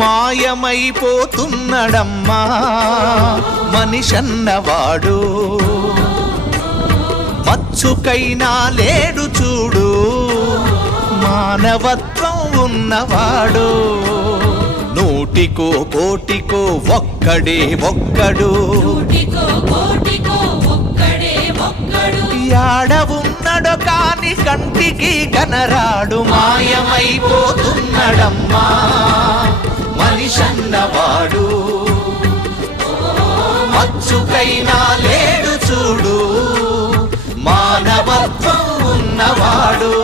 మాయమైపోతున్నడమ్మా మనిషన్నవాడు, మచ్చుకైనా లేడు చూడు మానవత్వం ఉన్నవాడు. నూటికో కోటికో ఒక్కడే ఒక్కడు, యాడ ఉన్నడో కాని కంటికి కనరాడు. మాయమైపోతున్నడమ్మా మనిషన్నవాడు, మచ్చుకైనా లేడు చూడు మానవత్వం ఉన్నవాడు.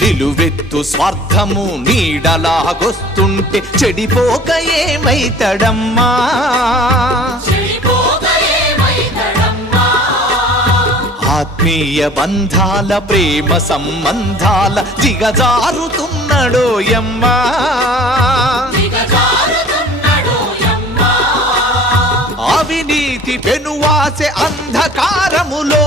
నిలువెత్తు స్వార్థము నీడలాగొస్తుంటే చెడిపోక ఏమైతడమ్మా, ఆత్మీయ బంధాల ప్రేమ సంబంధాల దిగజారుతున్నడోయమ్మా. అవినీతి పెనువాసె అంధకారములో